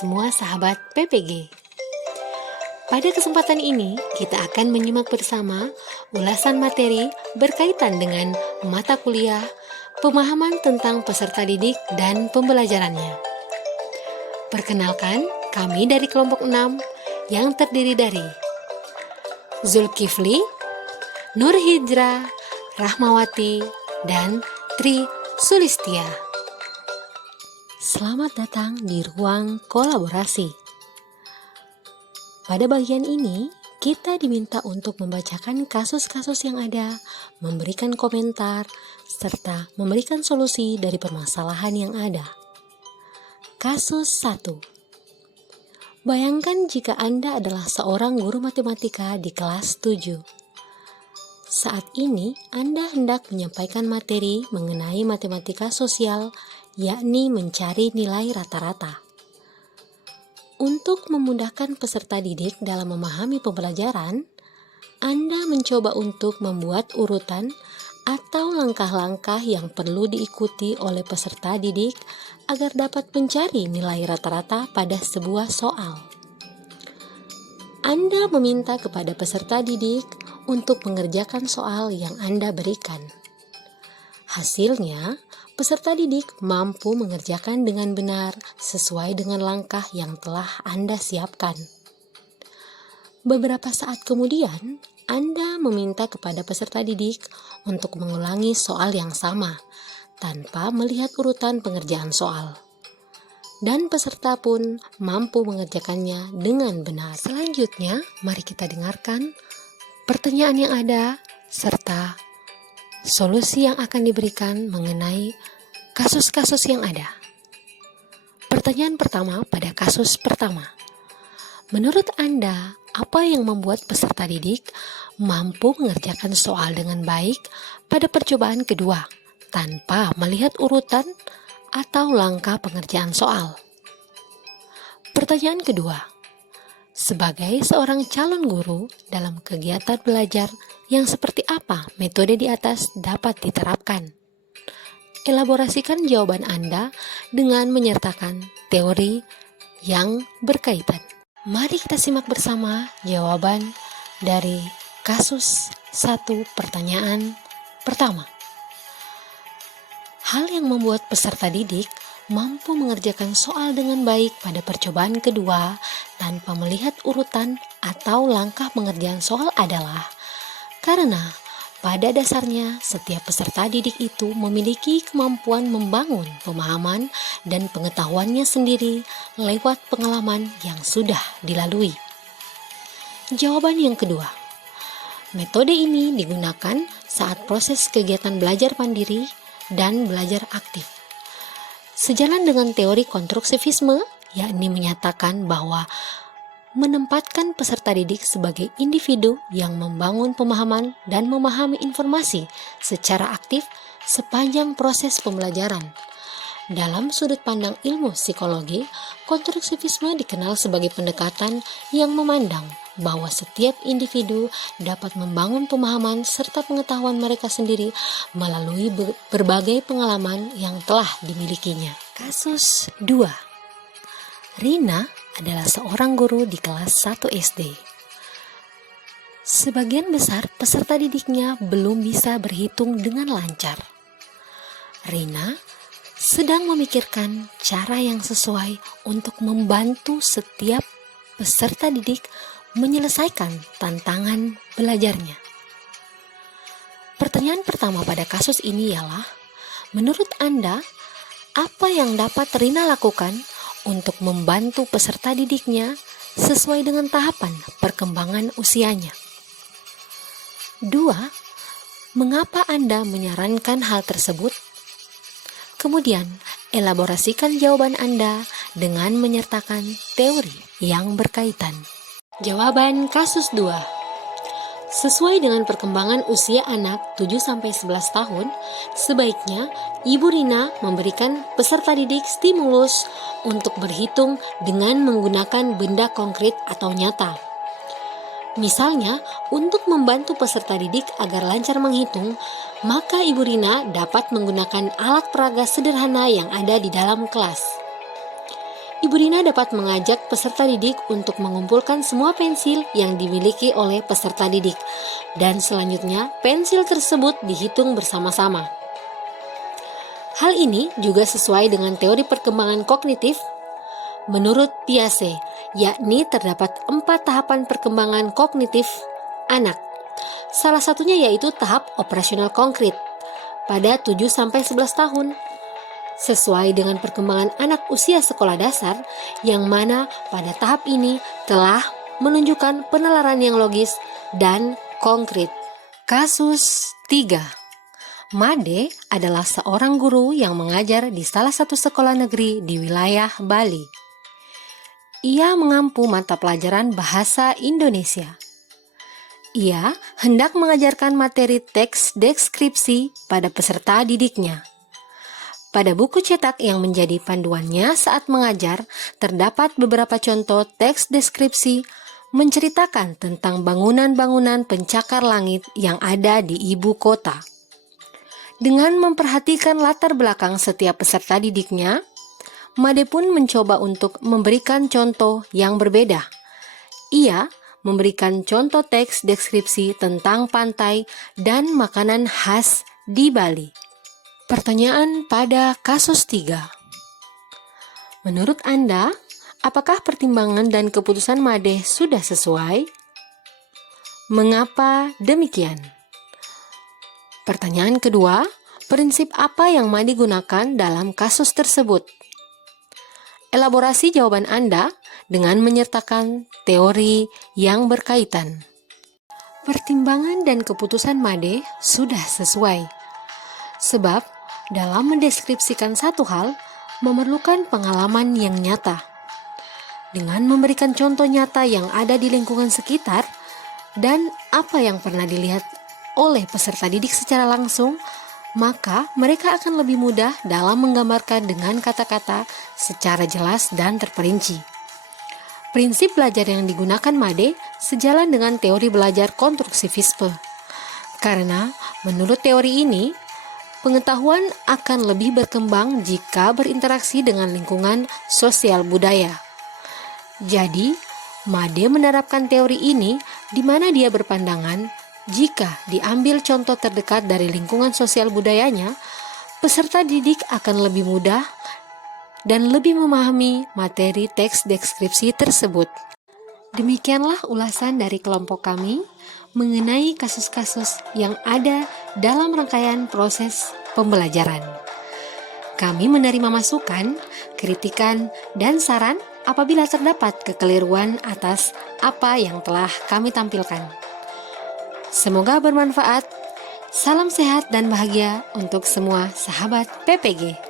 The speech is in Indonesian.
semua sahabat PPG. Pada kesempatan ini, kita akan menyimak bersama ulasan materi berkaitan dengan mata kuliah, pemahaman tentang peserta didik dan pembelajarannya. Perkenalkan, kami dari kelompok 6 yang terdiri dari Zulkifli, Nur Hijra, Rahmawati, dan Tri Sulistia. Selamat datang di ruang kolaborasi. Pada bagian ini, kita diminta untuk membacakan kasus-kasus yang ada, memberikan komentar, serta memberikan solusi dari permasalahan yang ada. Kasus 1. Bayangkan jika Anda adalah seorang guru matematika di kelas 7. Saat ini, Anda hendak menyampaikan materi mengenai matematika sosial, yakni mencari nilai rata-rata. Untuk memudahkan peserta didik dalam memahami pembelajaran, Anda mencoba untuk membuat urutan atau langkah-langkah yang perlu diikuti oleh peserta didik agar dapat mencari nilai rata-rata pada sebuah soal. Anda meminta kepada peserta didik untuk mengerjakan soal yang Anda berikan. Hasilnya, peserta didik mampu mengerjakan dengan benar sesuai dengan langkah yang telah Anda siapkan. Beberapa saat kemudian, Anda meminta kepada peserta didik untuk mengulangi soal yang sama tanpa melihat urutan pengerjaan soal. Dan peserta pun mampu mengerjakannya dengan benar. Selanjutnya, mari kita dengarkan pertanyaan yang ada serta solusi yang akan diberikan mengenai kasus-kasus yang ada. Pertanyaan pertama pada kasus pertama. Menurut Anda, apa yang membuat peserta didik mampu mengerjakan soal dengan baik pada percobaan kedua tanpa melihat urutan atau langkah pengerjaan soal? Pertanyaan kedua. Sebagai seorang calon guru dalam kegiatan belajar yang seperti apa metode di atas dapat diterapkan? Elaborasikan jawaban Anda dengan menyertakan teori yang berkaitan. Mari kita simak bersama jawaban dari kasus 1 pertanyaan pertama. Hal yang membuat peserta didik mampu mengerjakan soal dengan baik pada percobaan kedua tanpa melihat urutan atau langkah pengerjaan soal adalah karena pada dasarnya setiap peserta didik itu memiliki kemampuan membangun pemahaman dan pengetahuannya sendiri lewat pengalaman yang sudah dilalui. Jawaban yang kedua, metode ini digunakan saat proses kegiatan belajar mandiri dan belajar aktif. Sejalan dengan teori konstruktivisme, yakni menyatakan bahwa menempatkan peserta didik sebagai individu yang membangun pemahaman dan memahami informasi secara aktif sepanjang proses pembelajaran. Dalam sudut pandang ilmu psikologi, konstruktivisme dikenal sebagai pendekatan yang memandang bahwa setiap individu dapat membangun pemahaman serta pengetahuan mereka sendiri melalui berbagai pengalaman yang telah dimilikinya. Kasus 2. Rina adalah seorang guru di kelas 1 SD. Sebagian besar peserta didiknya belum bisa berhitung dengan lancar. Rina sedang memikirkan cara yang sesuai untuk membantu setiap peserta didik menyelesaikan tantangan belajarnya. Pertanyaan pertama pada kasus ini ialah, menurut Anda, apa yang dapat Rina lakukan untuk membantu peserta didiknya sesuai dengan tahapan perkembangan usianya? 2. Mengapa Anda menyarankan hal tersebut? Kemudian, elaborasikan jawaban Anda dengan menyertakan teori yang berkaitan. Jawaban kasus 2. Sesuai dengan perkembangan usia anak 7-11 tahun, sebaiknya Ibu Rina memberikan peserta didik stimulus untuk berhitung dengan menggunakan benda konkret atau nyata. Misalnya, untuk membantu peserta didik agar lancar menghitung, maka Ibu Rina dapat menggunakan alat peraga sederhana yang ada di dalam kelas. Ibu Rina dapat mengajak peserta didik untuk mengumpulkan semua pensil yang dimiliki oleh peserta didik, dan selanjutnya pensil tersebut dihitung bersama-sama. Hal ini juga sesuai dengan teori perkembangan kognitif menurut Piaget, yakni terdapat 4 tahapan perkembangan kognitif anak. Salah satunya yaitu tahap operasional konkret pada 7-11 tahun. Sesuai dengan perkembangan anak usia sekolah dasar, yang mana pada tahap ini telah menunjukkan penalaran yang logis dan konkret. Kasus 3. Made adalah seorang guru yang mengajar di salah satu sekolah negeri di wilayah Bali. Ia mengampu mata pelajaran bahasa Indonesia. Ia hendak mengajarkan materi teks deskripsi pada peserta didiknya. Pada buku cetak yang menjadi panduannya saat mengajar, terdapat beberapa contoh teks deskripsi menceritakan tentang bangunan-bangunan pencakar langit yang ada di ibu kota. Dengan memperhatikan latar belakang setiap peserta didiknya, Made pun mencoba untuk memberikan contoh yang berbeda. Ia memberikan contoh teks deskripsi tentang pantai dan makanan khas di Bali. Pertanyaan pada kasus 3. Menurut Anda, apakah pertimbangan dan keputusan Made sudah sesuai? Mengapa demikian? Pertanyaan kedua, prinsip apa yang Made gunakan dalam kasus tersebut? Elaborasi jawaban Anda dengan menyertakan teori yang berkaitan. Pertimbangan dan keputusan Made sudah sesuai, sebab dalam mendeskripsikan satu hal memerlukan pengalaman yang nyata. Dengan memberikan contoh nyata yang ada di lingkungan sekitar dan apa yang pernah dilihat oleh peserta didik secara langsung, maka mereka akan lebih mudah dalam menggambarkan dengan kata-kata secara jelas dan terperinci. Prinsip belajar yang digunakan Made sejalan dengan teori belajar konstruksivisme. Karena menurut teori ini, pengetahuan akan lebih berkembang jika berinteraksi dengan lingkungan sosial budaya. Jadi, Made menerapkan teori ini di mana dia berpandangan jika diambil contoh terdekat dari lingkungan sosial budayanya, peserta didik akan lebih mudah dan lebih memahami materi teks deskripsi tersebut. Demikianlah ulasan dari kelompok kami mengenai kasus-kasus yang ada dalam rangkaian proses pembelajaran. Kami menerima masukan, kritikan, dan saran apabila terdapat kekeliruan atas apa yang telah kami tampilkan. Semoga bermanfaat. Salam sehat dan bahagia untuk semua sahabat PPG.